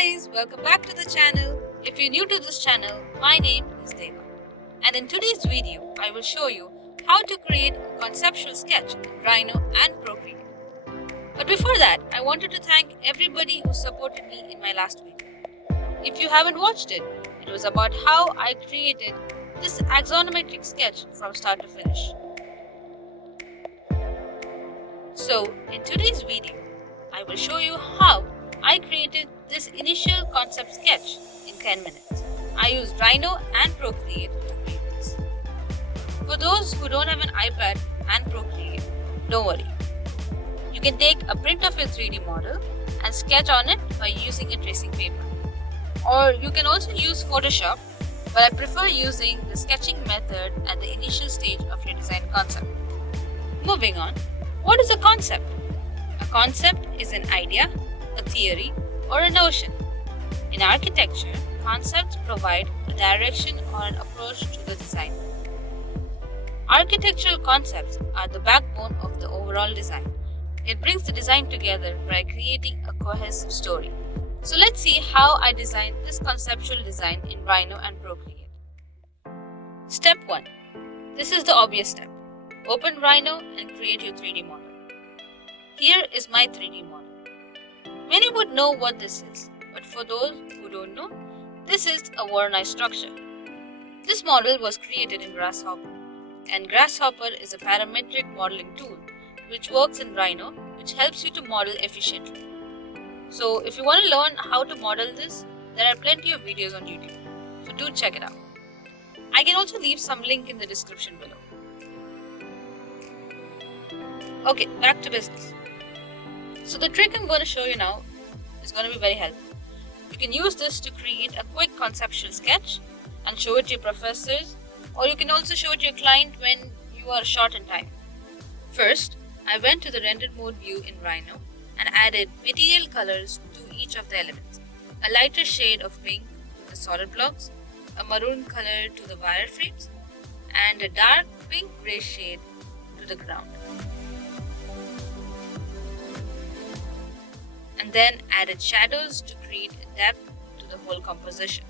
guys, welcome back to the channel. If you're new to this channel, my name is Deva. And in today's video, I will show you how to create a conceptual sketch in Rhino and Procreate. But before that, I wanted to thank everybody who supported me in my last video. If you haven't watched it, it was about how I created this axonometric sketch from start to finish. So, in today's video, I will show you how I created this initial concept sketch in 10 minutes. I used Rhino and Procreate to create this. For those who don't have an iPad and Procreate, don't worry. You can take a print of your 3D model and sketch on it by using a tracing paper. Or you can also use Photoshop, but I prefer using the sketching method at the initial stage of your design concept. Moving on, what is a concept? A concept is an idea, a theory, or a notion. In architecture, concepts provide a direction or an approach to the design. Architectural concepts are the backbone of the overall design. It brings the design together by creating a cohesive story. So let's see how I designed this conceptual design in Rhino and Procreate. Step 1. This is the obvious step. Open Rhino and create your 3D model. Here is my 3D model. Many would know what this is, but for those who don't know, this is a Voronoi structure. This model was created in Grasshopper, and Grasshopper is a parametric modeling tool which works in Rhino, which helps you to model efficiently. So if you want to learn how to model this, there are plenty of videos on YouTube, so do check it out. I can also leave some link in the description below. Okay, back to business. So the trick I'm going to show you now is going to be very helpful. You can use this to create a quick conceptual sketch and show it to your professors, or you can also show it to your client when you are short on time. First, I went to the rendered mode view in Rhino and added material colors to each of the elements. A lighter shade of pink to the solid blocks, a maroon color to the wireframes, and a dark pink-gray shade to the ground. And then added shadows to create depth to the whole composition.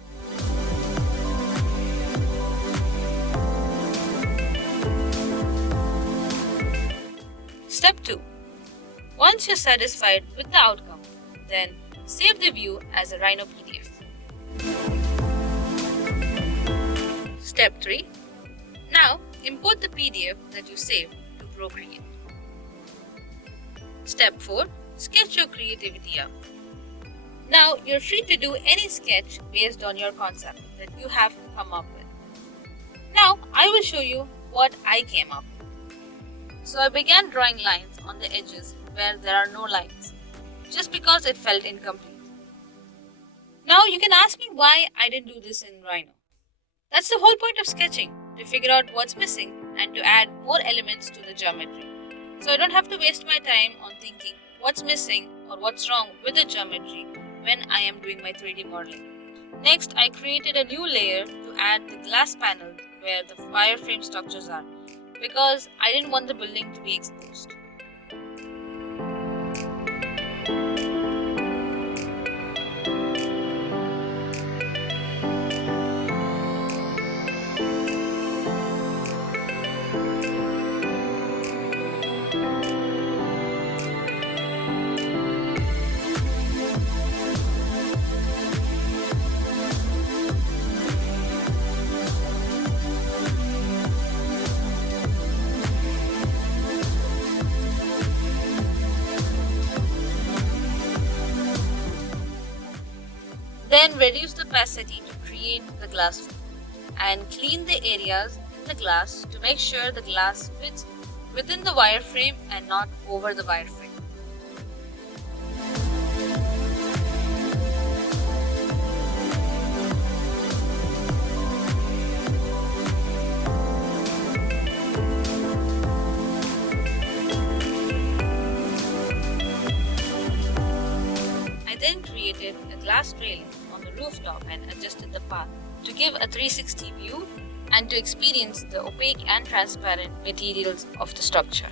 Step 2. Once you're satisfied with the outcome, then save the view as a Rhino PDF. Step 3. Now import the PDF that you saved to Procreate. Step 4. Sketch your creativity up. Now you're free to do any sketch based on your concept that you have come up with. Now I will show you what I came up with. So I began drawing lines on the edges where there are no lines, just because it felt incomplete. Now you can ask me why I didn't do this in Rhino. That's the whole point of sketching, to figure out what's missing and to add more elements to the geometry. So I don't have to waste my time on thinking what's missing or what's wrong with the geometry when I am doing my 3D modeling. Next, I created a new layer to add the glass panel where the wireframe structures are, because I didn't want the building to be exposed. Then reduce the opacity to create the glass film and clean the areas in the glass to make sure the glass fits within the wireframe and not over the wireframe. I then created a glass railing on the rooftop and adjusted the path to give a 360 view and to experience the opaque and transparent materials of the structure.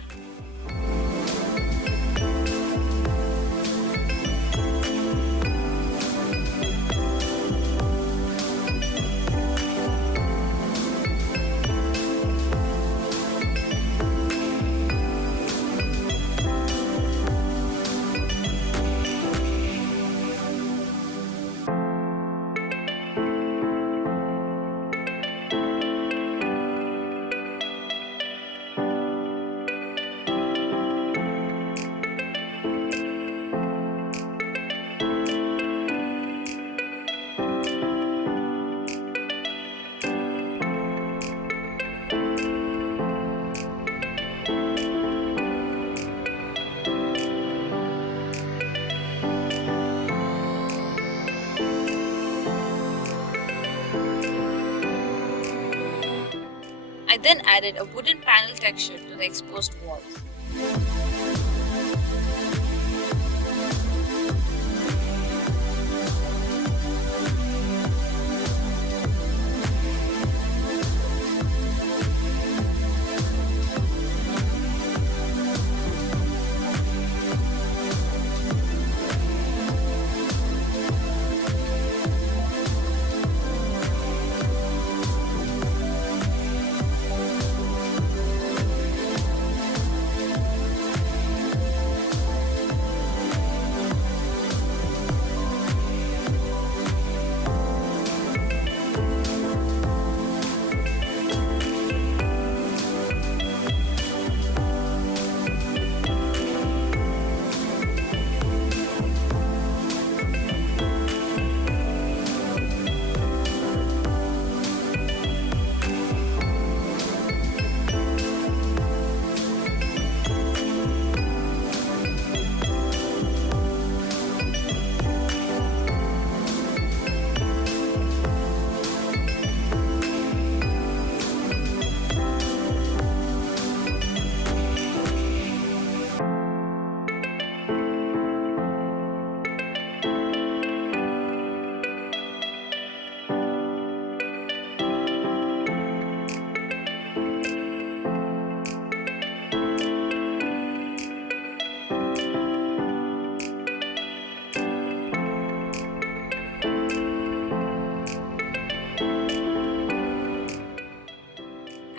added a wooden panel texture to the exposed walls.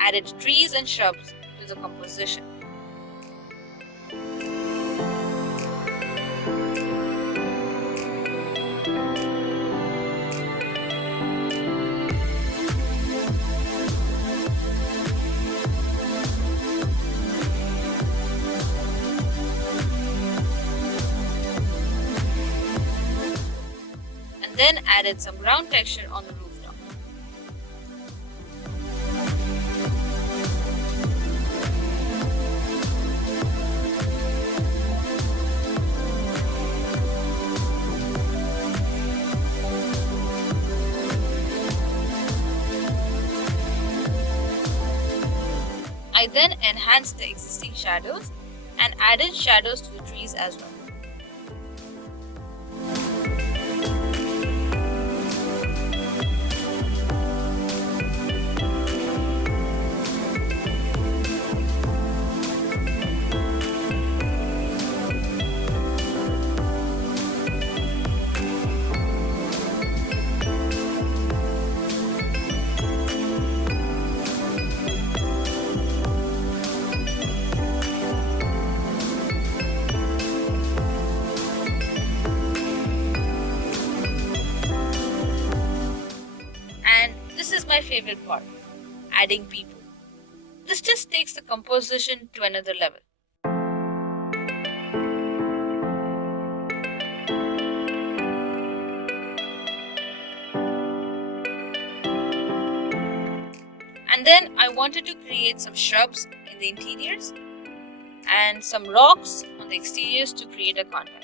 Added trees and shrubs to the composition. And then added some ground texture on the rooftop. I then enhanced the existing shadows and added shadows to the trees as well. This is my favorite part, adding people. This just takes the composition to another level. And then I wanted to create some shrubs in the interiors and some rocks on the exteriors to create a contrast.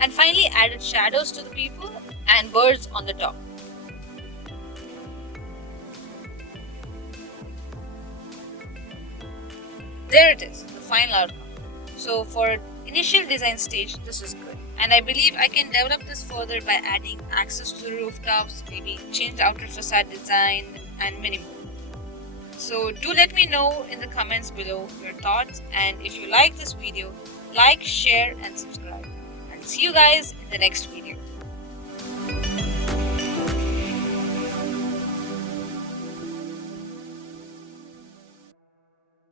And finally added shadows to the people and birds on the top. There it is, the final outcome. So for initial design stage, this is good. And I believe I can develop this further by adding access to the rooftops, maybe change the outer facade design and many more. So do let me know in the comments below your thoughts, and if you like this video, like, share and subscribe. And see you guys in the next video.